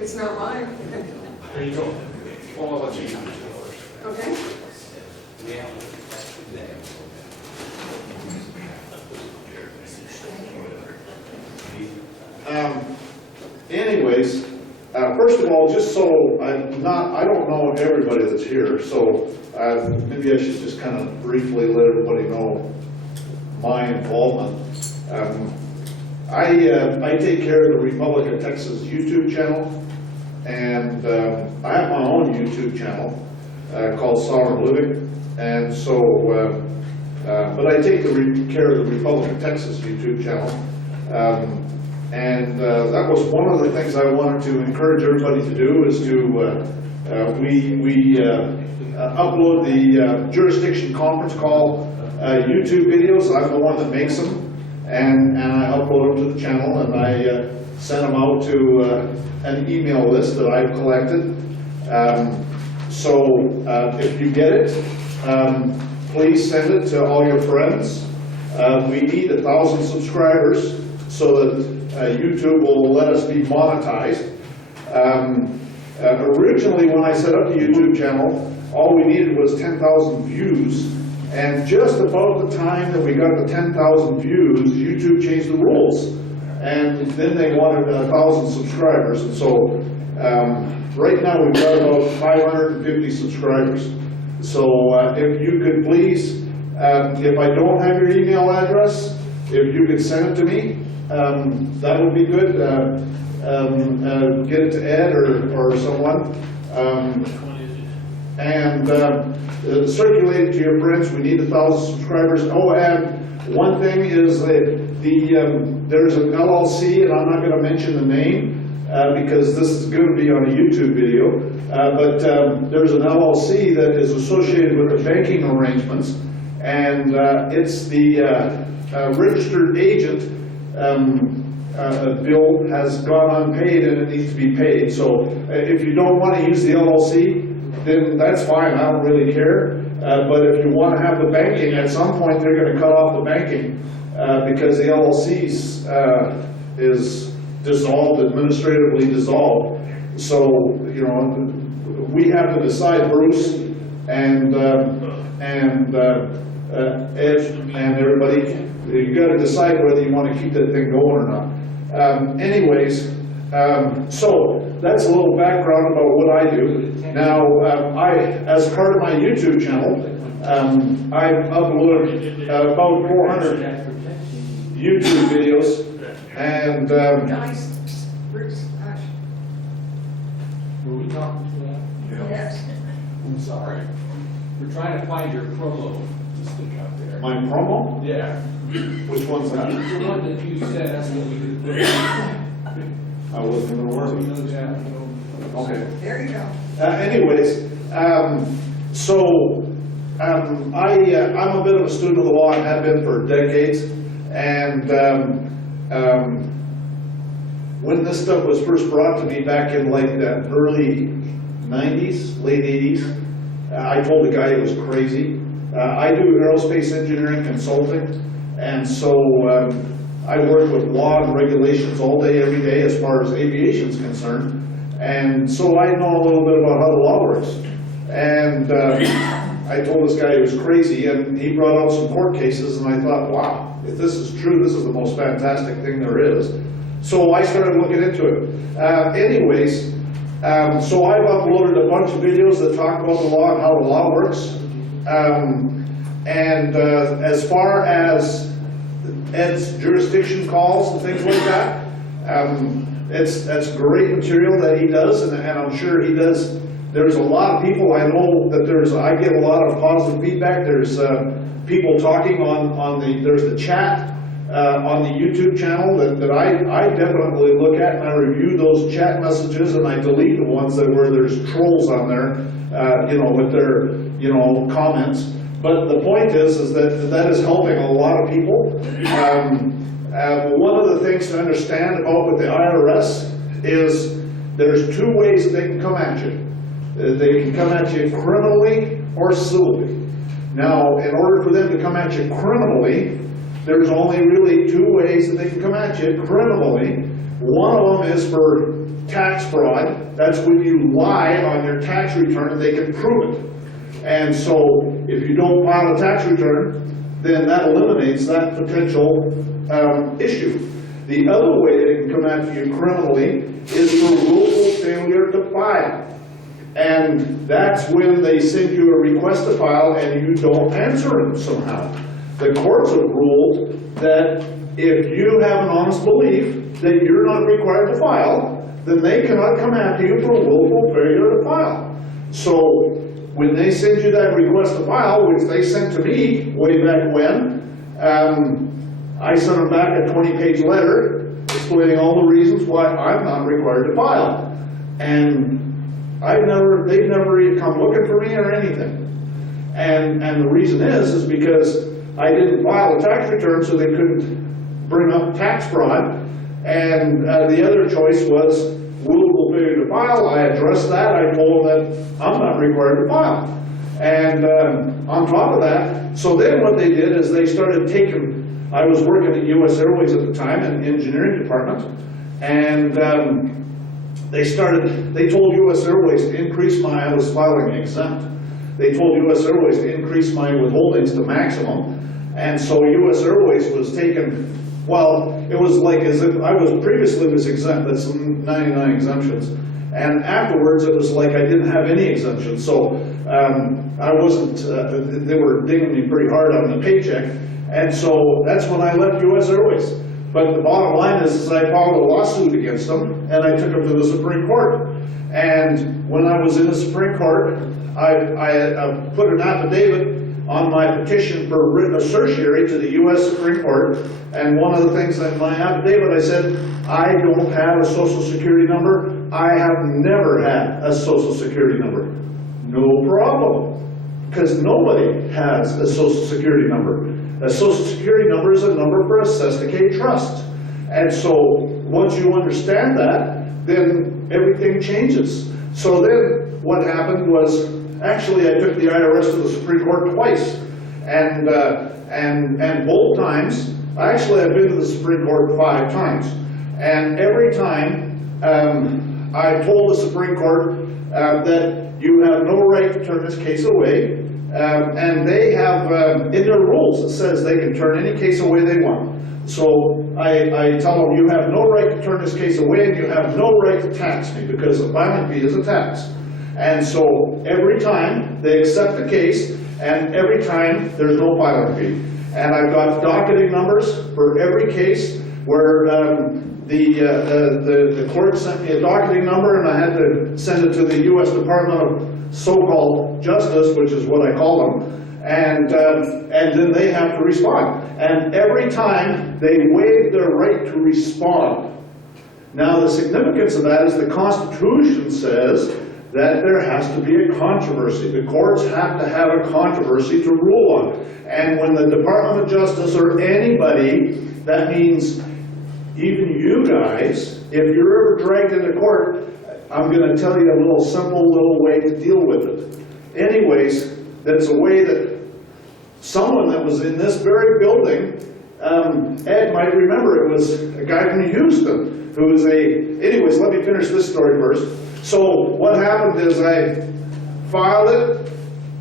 It's not mine. There you go. Well, I'll let you. Okay. Anyways, first of all, just so I don't know everybody that's here, so maybe I should just kind of briefly let everybody know my involvement. I take care of the Republic of Texas YouTube channel, and I have my own YouTube channel called Sovereignliving, and so, but I take care of the Republic of Texas YouTube channel. And that was one of the things I wanted to encourage everybody to do, is to, we upload the jurisdiction conference call YouTube videos. I'm the one that makes them, and I upload them to the channel, and I send them out to an email list that I've collected. So if you get it, please send it to all your friends. We need 1,000 subscribers so that YouTube will let us be monetized. Originally, when I set up the YouTube channel, all we needed was 10,000 views, and just about the time that we got the 10,000 views, YouTube changed the rules, and then they wanted 1,000 subscribers, and so right now we've got about 550 subscribers. So if you could please, if I don't have your email address, if you could send it to me, that would be good. Get it to Ed or someone, and circulate it to your friends. We need 1,000 subscribers. Oh, and one thing is that there's an LLC, and I'm not going to mention the name because this is going to be on a YouTube video. But there's an LLC that is associated with the banking arrangements, and it's the registered agent. Bill has gone unpaid and it needs to be paid. So if you don't want to use the LLC, then that's fine, I don't really care. But if you want to have the banking, at some point they're going to cut off the banking because the LLC is dissolved, administratively dissolved. So, you know, we have to decide, Bruce and Ed and everybody, you got to decide whether you want to keep that thing going or not. Anyways, so that's a little background about what I do. Now, as part of my YouTube channel, I've uploaded about 400 YouTube videos, and Guys, Bruce, Ash. Were we talking to that? Yes. I'm sorry. We're trying to find your promo to stick up there. my promo, Yeah. which one's that? The one that you said, that's what we could put in. I wasn't going to work. Yeah. Okay. There you go. Anyways, so I'm a bit of a student of the law and have been for decades. And when this stuff was first brought to me back in like the early 90s, late 80s, I told the guy it was crazy. I do aerospace engineering consulting, and so I work with law and regulations all day, every day, as far as aviation is concerned. And so I know a little bit about how the law works. And I told this guy he was crazy, and he brought out some court cases, and I thought, wow, if this is true, this is the most fantastic thing there is. So I started looking into it. Anyways, so I've uploaded a bunch of videos that talk about the law and how the law works. As far as Ed's jurisdiction calls and things like that, that's great material that he does, and I'm sure he does. There's a lot of people I know that I get a lot of positive feedback. There's people talking there's the chat on the YouTube channel that I definitely look at, and I review those chat messages, and I delete the ones where there's trolls on there, with their, comments. But the point is that is helping a lot of people. One of the things to understand about with the IRS is there's two ways that they can come at you. They can come at you criminally or civilly. Now, in order for them to come at you criminally, there's only really two ways that they can come at you criminally. One of them is for tax fraud. That's when you lie on your tax return and they can prove it. And so if you don't file a tax return, then that eliminates that potential issue. The other way they can come after you criminally is for willful failure to file. And that's when they send you a request to file and you don't answer it somehow. The courts have ruled that if you have an honest belief that you're not required to file, then they cannot come after you for willful failure to file. So when they send you that request to file, which they sent to me way back when, I sent them back a 20-page letter explaining all the reasons why I'm not required to file. And they've never even come looking for me or anything. And the reason is because I didn't file a tax return, so they couldn't bring up tax fraud. And the other choice was willful failure to file. I addressed that. I told them that I'm not required to file. And on top of that, so then what they did is they started taking, I was working at US Airways at the time in the engineering department, and they told US Airways to increase I was filing exempt. They told US Airways to increase my withholdings to maximum. And so US Airways was taking, well, it was like as if I was previously was exempt, that's 99 exemptions. And afterwards it was like I didn't have any exemptions. So I wasn't, they were digging me pretty hard on the paycheck. And so that's when I left US Airways. But the bottom line is I filed a lawsuit against them, and I took them to the Supreme Court. And when I was in the Supreme Court, I put an affidavit on my petition for written certiorari to the U.S. Supreme Court. And one of the things in my affidavit, I said, I don't have a social security number. I have never had a social security number. No problem, because nobody has a social security number. A social security number is a number for a Sesticate trust. And so once you understand that, then everything changes. So then what happened was, actually I took the IRS to the Supreme Court twice. And both times, actually I've been to the Supreme Court 5 times. And every time I told the Supreme Court that you have no right to turn this case away. And they have, in their rules, it says they can turn any case away they want. So I tell them, you have no right to turn this case away, and you have no right to tax me, because a filing fee is a tax. And so every time they accept the case, and every time there's no filing fee. And I've got docketing numbers for every case where the court sent me a docketing number, and I had to send it to the U.S. Department of so-called justice, which is what I call them, and then they have to respond. And every time they waive their right to respond. Now the significance of that is the Constitution says that there has to be a controversy. The courts have to have a controversy to rule on. And when the Department of Justice or anybody, that means even you guys, if you're ever dragged into court, I'm going to tell you a little simple little way to deal with it. Anyways, that's a way that someone that was in this very building, Ed might remember, it was a guy from Houston who was anyways, let me finish this story first. So what happened is I filed it,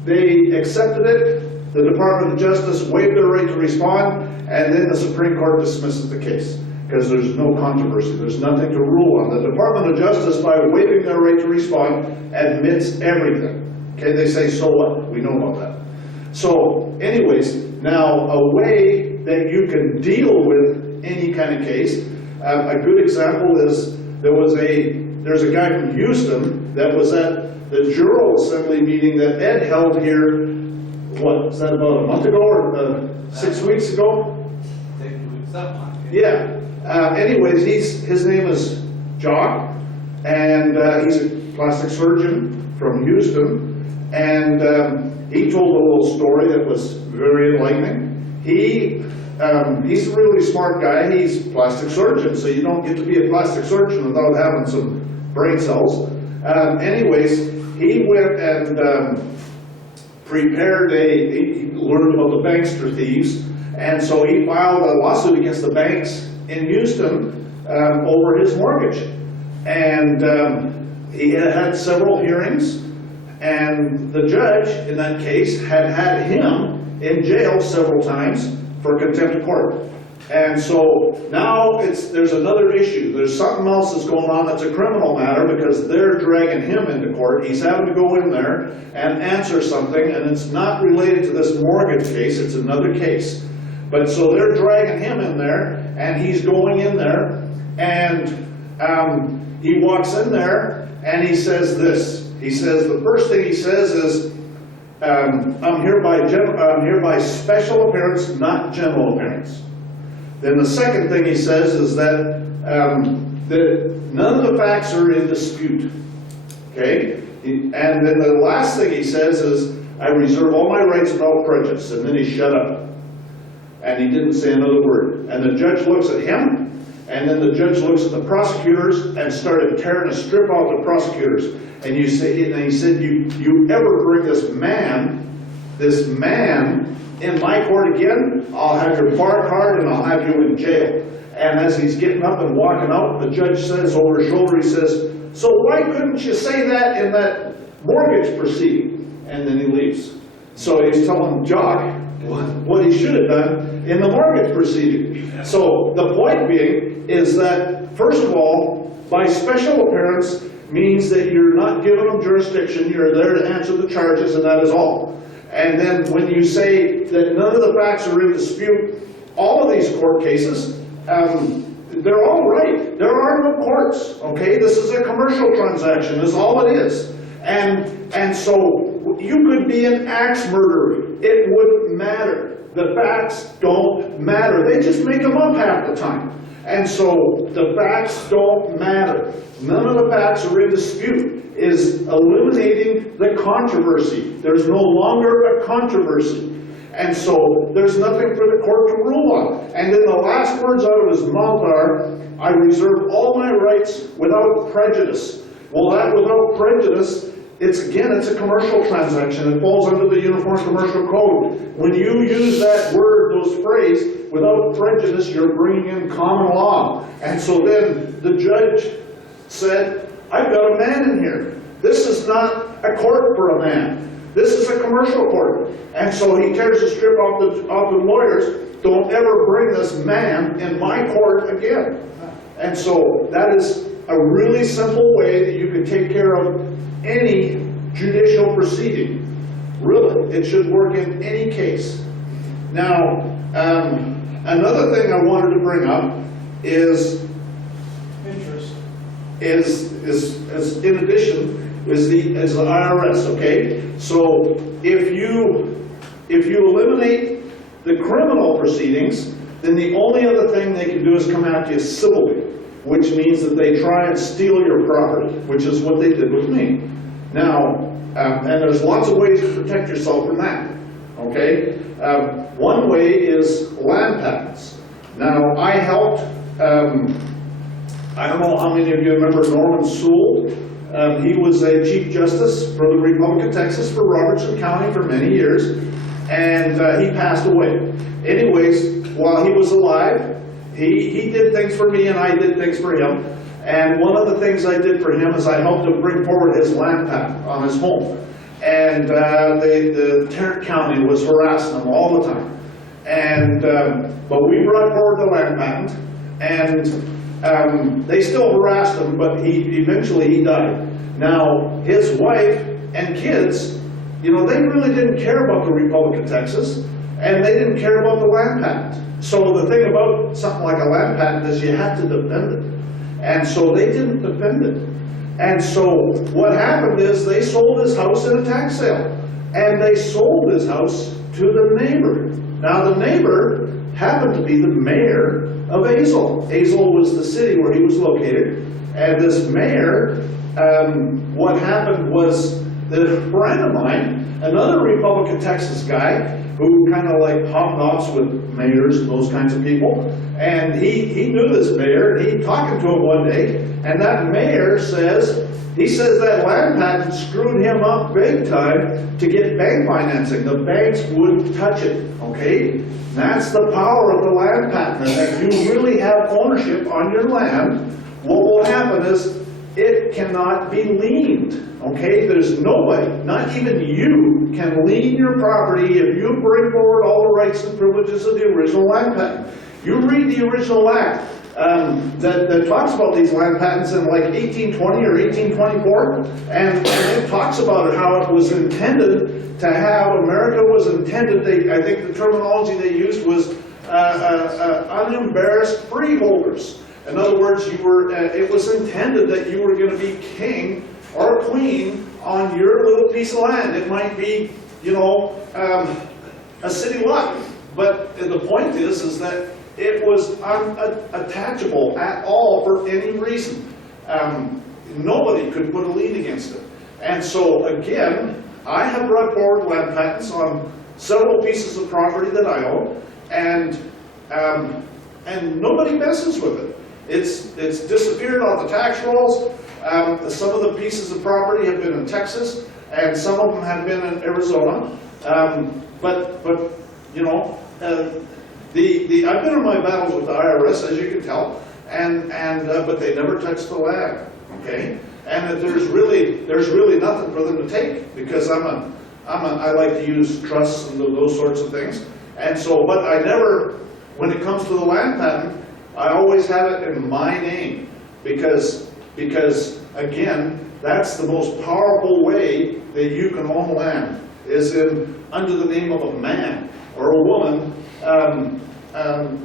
they accepted it, the Department of Justice waived their right to respond, and then the Supreme Court dismisses the case. Because there's no controversy, there's nothing to rule on. The Department of Justice, by waiving their right to respond, admits everything. Okay, they say, so what? We know about that. So, anyways, now a way that you can deal with any kind of case, a good example is there's a guy from Houston that was at the Jural Assembly meeting that Ed held here, what, was that about a month ago or 6 weeks ago? Yeah. Anyways, his name is Jock, and he's a plastic surgeon from Houston, and he told a little story that was very enlightening. He's a really smart guy. He's a plastic surgeon, so you don't get to be a plastic surgeon without having some brain cells. Anyways, he went and prepared he learned about the bankster thieves, and so he filed a lawsuit against the banks in Houston over his mortgage. And he had several hearings, and the judge in that case had him in jail several times for contempt of court. And so now there's another issue. There's something else that's going on that's a criminal matter because they're dragging him into court. He's having to go in there and answer something, and it's not related to this mortgage case, it's another case. But so they're dragging him in there, and he's going in there, and he walks in there, and he says this. He says, the first thing he says is, I'm here by special appearance, not general appearance. Then the second thing he says is that none of the facts are in dispute. Okay? And then the last thing he says is, I reserve all my rights without prejudice. And then he shut up. And he didn't say another word. And the judge looks at him, and then the judge looks at the prosecutors and started tearing a strip off the prosecutors. And he said, you ever bring this man in my court again, I'll have your bar card and I'll have you in jail. And as he's getting up and walking out, the judge says over his shoulder, he says, so why couldn't you say that in that mortgage proceeding? And then he leaves. So he's telling Jock what he should have done in the mortgage proceeding. So the point being is that, first of all, by special appearance means that you're not giving them jurisdiction, you're there to answer the charges, and that is all. And then when you say that none of the facts are in dispute, all of these court cases, they're all right. There are no courts, okay? This is a commercial transaction, is all it is. And so you could be an axe murderer. It wouldn't matter. The facts don't matter. They just make them up half the time. And so the facts don't matter. None of the facts are in dispute. Is eliminating the controversy. There's no longer a controversy. And so there's nothing for the court to rule on. And then the last words out of his mouth are, I reserve all my rights without prejudice. Well, that without prejudice, it's a commercial transaction. It falls under the Uniform Commercial Code. When you use that word, those phrase, without prejudice, you're bringing in common law. And so then the judge said, I've got a man in here. This is not a court for a man. This is a commercial court. And so he tears the strip off the lawyers. Don't ever bring this man in my court again. And so that is a really simple way that you can take care of any judicial proceeding. Really, it should work in any case. Now, another thing I wanted to bring up is Interest. is in addition is the IRS. Okay, so if you eliminate the criminal proceedings, then the only other thing they can do is come after you civilly, which means that they try and steal your property, which is what they did with me. Now, and there's lots of ways to protect yourself from that. Okay, one way is land patents. Now, I helped. I don't know how many of you remember Norman Sewell. He was a Chief Justice for the Republic of Texas for Robertson County for many years, and he passed away. Anyways, while he was alive, he did things for me and I did things for him. And one of the things I did for him is I helped him bring forward his land patent on his home. And the Tarrant County was harassing him all the time. And but we brought forward the land patent, and they still harassed him, but eventually he died. Now, his wife and kids, they really didn't care about the Republic of Texas, and they didn't care about the land patent. So the thing about something like a land patent is you have to defend it. And so they didn't defend it. And so what happened is they sold his house in a tax sale. And they sold his house to the neighbor. Now the neighbor happened to be the mayor of Azle. Azle was the city where he was located. And this mayor, what happened was a friend of mine, another Republican Texas guy, who kind of like hobnobs with mayors and those kinds of people, and he knew this mayor, and he talking to him one day, and that mayor says, he says that land patent screwed him up big time to get bank financing. The banks wouldn't touch it, okay? That's the power of the land patent, and if you really have ownership on your land, what will happen is it cannot be liened, okay? There's nobody, not even you, can lien your property if you bring forward all the rights and privileges of the original land patent. You read the original act that talks about these land patents in like 1820 or 1824, and it talks about it, how it was intended to have, America was intended, I think the terminology they used was unembarrassed freeholders. In other words, it was intended that you were going to be king or queen on your little piece of land. It might be, you know, a city lot, but the point is that it was unattachable at all for any reason. Nobody could put a lien against it. And so, again, I have brought forward land patents on several pieces of property that I own, and nobody messes with it. It's disappeared off the tax rolls. Some of the pieces of property have been in Texas, and some of them have been in Arizona. But you know, I've been in my battles with the IRS, as you can tell, but they never touch the land. Okay, and that there's really nothing for them to take, because I like to use trusts and those sorts of things. And so, but I never, when it comes to the land patent, I always have it in my name, because again, that's the most powerful way that you can own land, is under the name of a man or a woman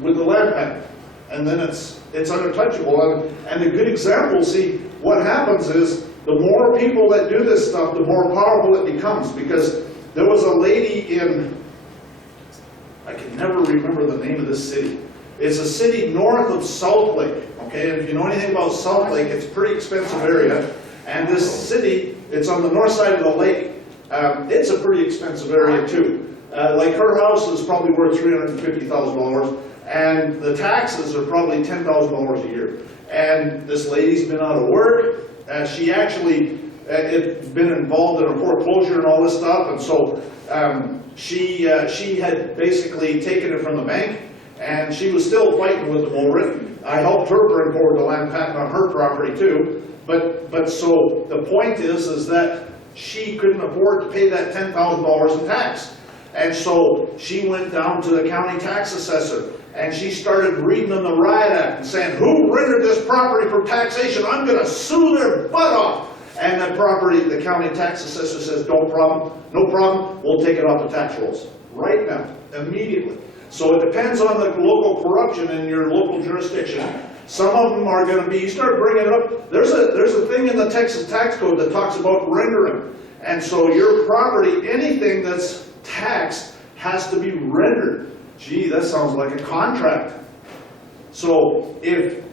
with the land patent, and then it's untouchable. And a good example, see, what happens is the more people that do this stuff, the more powerful it becomes. Because there was a lady in, I can never remember the name of this city. It's a city north of Salt Lake, okay? And if you know anything about Salt Lake, it's a pretty expensive area. And this city, it's on the north side of the lake. It's a pretty expensive area too. Like her house is probably worth $350,000, and the taxes are probably $10,000 a year. And this lady's been out of work. She actually had been involved in a foreclosure and all this stuff, and so she had basically taken it from the bank, and she was still fighting with them over it. I helped her bring forward the land patent on her property too. But so the point is that she couldn't afford to pay that $10,000 in tax. And so she went down to the county tax assessor, and she started reading them the riot act and saying, who rendered this property for taxation? I'm going to sue their butt off. And the county tax assessor says, no problem, we'll take it off the tax rolls. Right now, immediately. So it depends on the local corruption in your local jurisdiction. Some of them are going to be, you start bringing it up, there's a thing in the Texas tax code that talks about rendering. And so your property, anything that's taxed, has to be rendered. Gee, that sounds like a contract. So if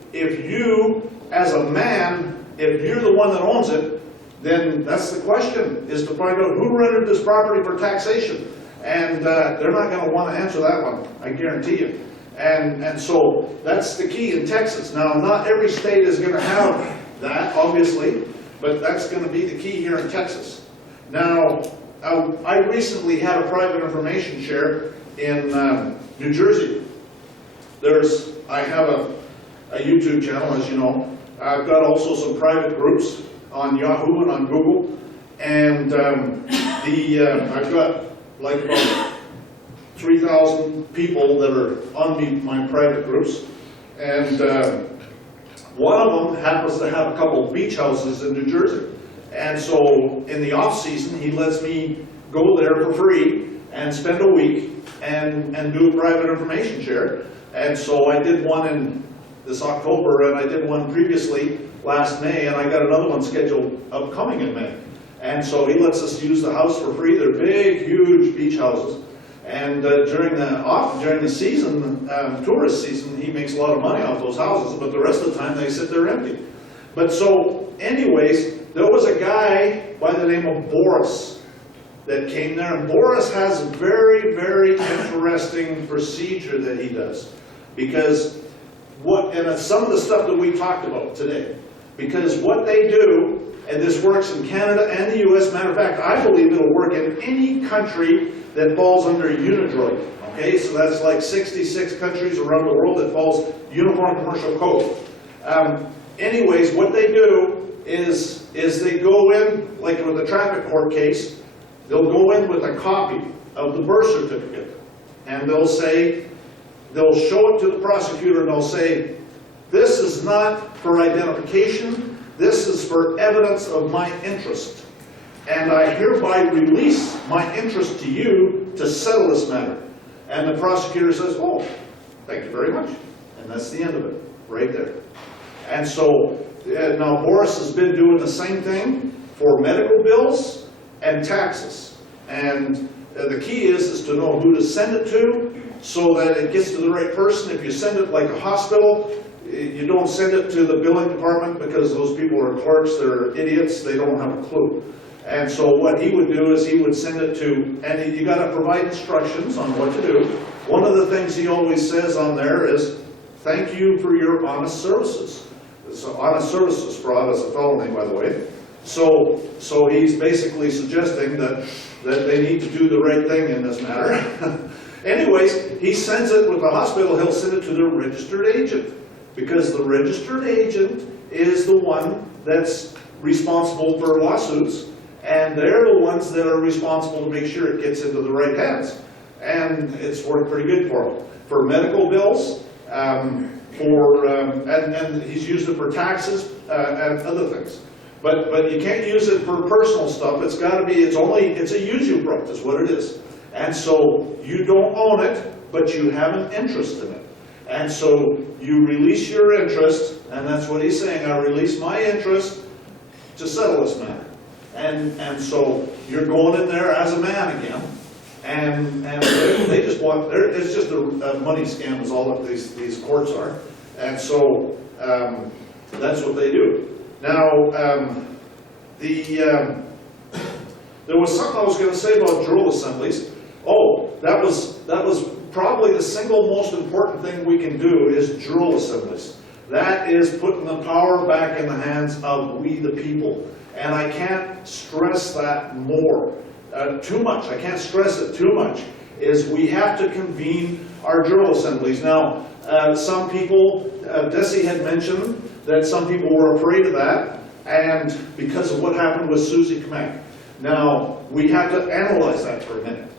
you, as a man, if you're the one that owns it, then that's the question, is to find out who rendered this property for taxation. And they're not going to want to answer that one, I guarantee you. And so that's the key in Texas. Now, not every state is going to have that, obviously, but that's going to be the key here in Texas. Now, I recently had a private information share in New Jersey. I have a YouTube channel, as you know. I've got also some private groups on Yahoo and on Google, and I've got like about 3,000 people that are on my private groups, and one of them happens to have a couple of beach houses in New Jersey. And so in the off season, he lets me go there for free and spend a week and do a private information share. And so I did one in this October, and I did one previously last May, and I got another one scheduled upcoming in May. And so he lets us use the house for free. They're big, huge beach houses. And during the season, tourist season, he makes a lot of money off those houses, but the rest of the time they sit there empty. But so anyways, there was a guy by the name of Boris that came there, and Boris has a very, very interesting procedure that he does. Because and it's some of the stuff that we talked about today. Because what they do, and this works in Canada and the US, matter of fact, I believe it'll work in any country that falls under UNIDROIT. Okay, so that's like 66 countries around the world that falls Uniform Commercial Code. Anyways, what they do is they go in, like with a traffic court case, they'll go in with a copy of the birth certificate, and they'll show it to the prosecutor, and they'll say, this is not for identification, this is for evidence of my interest. And I hereby release my interest to you to settle this matter. And the prosecutor says, oh, thank you very much. And that's the end of it, right there. And so, now Boris has been doing the same thing for medical bills and taxes. And the key is to know who to send it to so that it gets to the right person. If you send it like a hospital, you don't send it to the billing department because those people are clerks, they're idiots, they don't have a clue. And so what he would do is he would send it to, and you got to provide instructions on what to do. One of the things he always says on there is, thank you for your honest services. So honest services fraud is a felony, by the way. So he's basically suggesting that they need to do the right thing in this matter. Anyways, he sends it with the hospital, he'll send it to the registered agent. Because the registered agent is the one that's responsible for lawsuits, and they're the ones that are responsible to make sure it gets into the right hands. And it's worked pretty good for them. For medical bills, and he's used it for taxes and other things. But you can't use it for personal stuff. It's got to be, it's a usufruct is what it is. And so you don't own it, but you have an interest in it. And so you release your interest, and that's what he's saying, I release my interest to settle this matter. And so you're going in there as a man again, and they just want, it's just a money scam is all that these courts are. And so that's what they do. Now, there was something I was going to say about Jural assemblies. Oh, that was probably the single most important thing we can do is Jural assemblies. That is putting the power back in the hands of we the people. And I can't stress that more, too much. I can't stress it too much, is we have to convene our Jural assemblies. Now, some people, Desi had mentioned that some people were afraid of that, and because of what happened with Susie Kamek. Now, we have to analyze that for a minute.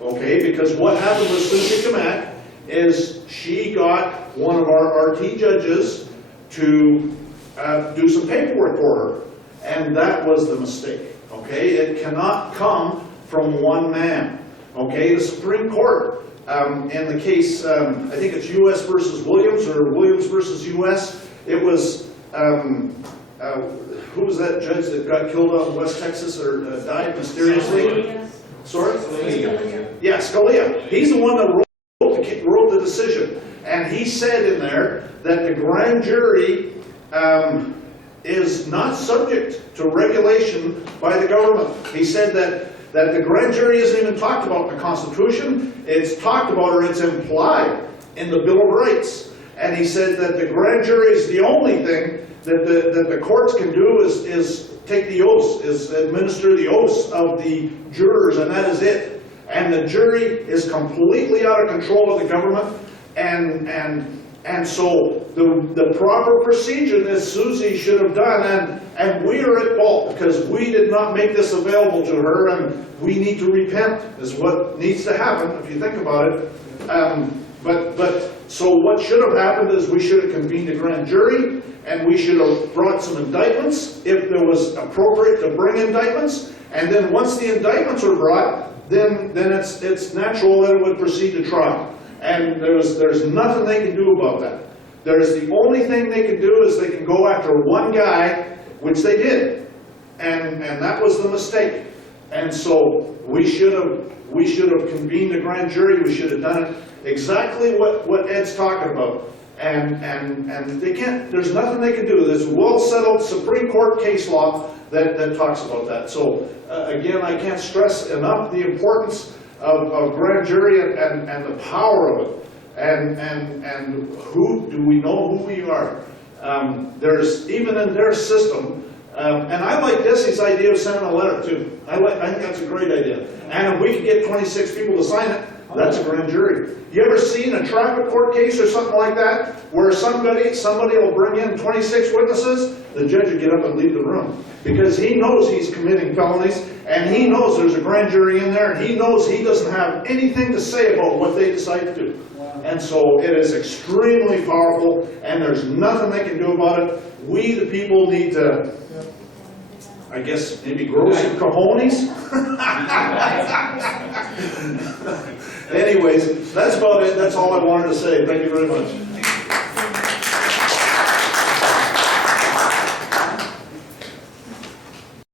Okay, because what happened with Susie Kamek is she got one of our RT judges to do some paperwork for her, and that was the mistake. Okay, it cannot come from one man. Okay, the Supreme Court, in the case, I think it's U.S. versus Williams or Williams versus U.S., it was, who was that judge that got killed out in West Texas or died mysteriously? Sorry? Scalia. Yeah, Scalia. He's the one that wrote the decision. And he said in there that the grand jury is not subject to regulation by the government. He said that the grand jury isn't even talked about in the Constitution. It's talked about, or it's implied in the Bill of Rights. And he said that the grand jury is the only thing that the courts can do is take the oaths, is administer the oaths of the jurors, and that is it. And the jury is completely out of control of the government, and so the proper procedure that Susie should have done, and we are at fault because we did not make this available to her, and we need to repent, is what needs to happen, if you think about it. So what should have happened is we should have convened a grand jury, and we should have brought some indictments if there was appropriate to bring indictments, and then once the indictments are brought, then it's natural that it would proceed to trial. And there's nothing they can do about that. There's the only thing they can do is they can go after one guy, which they did, and that was the mistake. And so we should have convened a grand jury. We should have done it exactly what Ed's talking about. and they can't, there's nothing they can do. There's well-settled Supreme Court case law that talks about that. So, again, I can't stress enough the importance of grand jury and the power of it. And who, do we know who we are? There's, even in their system, and I like Desi's idea of sending a letter too. I think that's a great idea. And if we could get 26 people to sign it, that's a grand jury. You ever seen a traffic court case or something like that, where somebody will bring in 26 witnesses, the judge will get up and leave the room? Because he knows he's committing felonies, and he knows there's a grand jury in there, and he knows he doesn't have anything to say about what they decide to do. And so it is extremely powerful, and there's nothing they can do about it. We, the people, need to, I guess, maybe grow some cojones. Anyways, that's about it. That's all I wanted to say. Thank you very much.